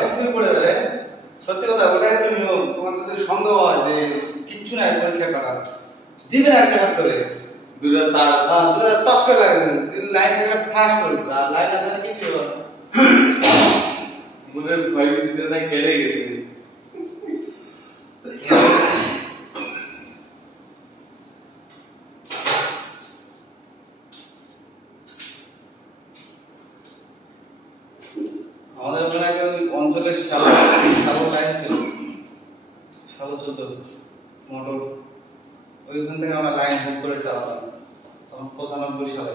MCQ পড়ে যাবে সত্যি কথা ওটা একটু নিয়ম তোমাদের যদি সন্দেহ হয় যে কিচ্ছু নাই পরীক্ষা করার দিবে না একশো মাস করে দুটা তার দুটা টস করে লাগবে লাইন থেকে ফ্লাশ করবে আর লাইন না কি কি হবে মনের ভয় দিতে না কেড়ে গেছে আমাদের ওখানে আগে ওই অঞ্চলের শালো লাইন ছিল শালো চলত মোটর ওইখান থেকে আমরা লাইন বুক করে চালাতাম তখন 95 সালে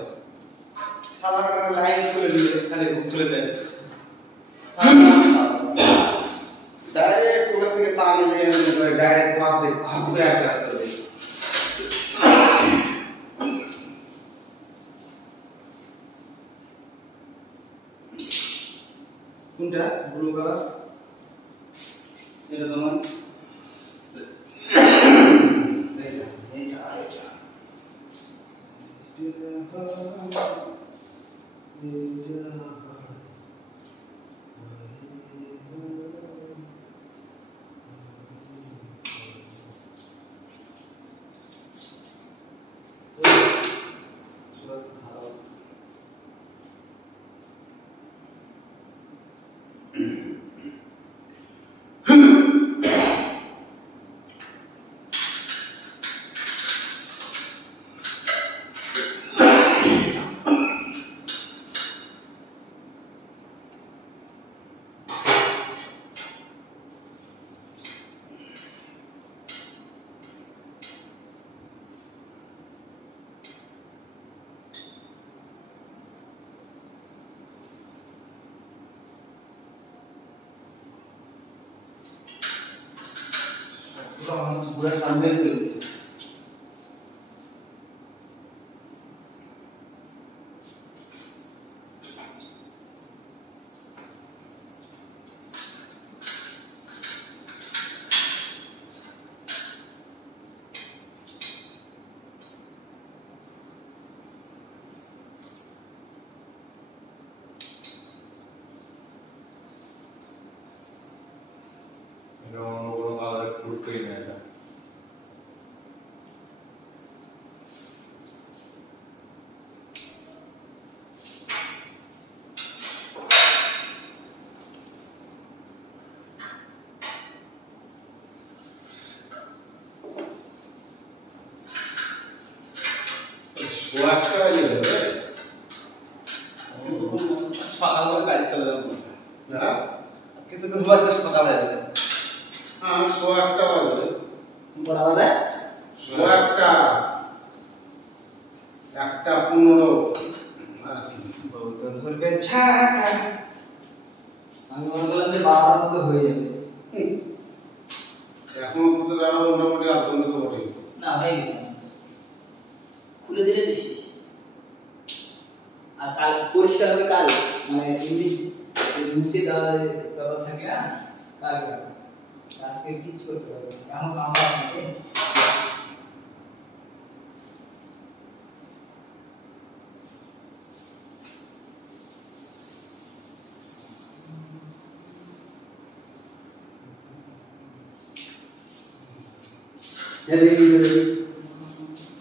শালাটা লাইন করে দিলে খালি বুক করে দেয় ডাইরেক্ট ওখান থেকে টানে যায় ডাইরেক্ট পাশ দিয়ে ঘুরে আঘাত করে দেয় কোনটা ব্লু কালার এটা তোমার পুরো সামনে চলছে সকালে গাড়ি চলে যাবো না কিছুক্ষণ পর তো সকালে যাবে হ্যাঁ 1:01 বাজে বড় বাজে 1:15 বলতে ধরবে ছাটা আমি মনে করলাম যে 12টার মধ্যে হয়ে যাবে এখন তো আরো মোটামুটি আধ ঘন্টা তো বটে না হয়ে গেছে খুলে দিলে বেশি আর কাল পরিষ্কার হবে কাল মানে ইংলিশ মুছে দেওয়ার ব্যাপার থাকে না কাল আজকে কিছু করতে হবে এখন কাঁচা আছে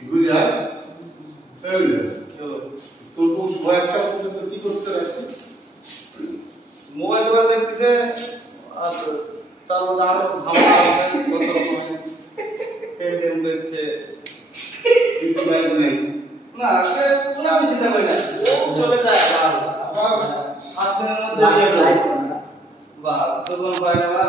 বুঝা এই তোর তো 1:01 পর্যন্ত কি করতে রাখছিস মোবাইল টোবাইল দেখতেছে আর তারপর আরো ঝামেলা কত রকমের টেম করছে কিন্তু বাইরে নাই না সে কোনো আমি চিন্তা করি না চলে যায় আবার 7 দিনের মধ্যে বা তখন পায় না বা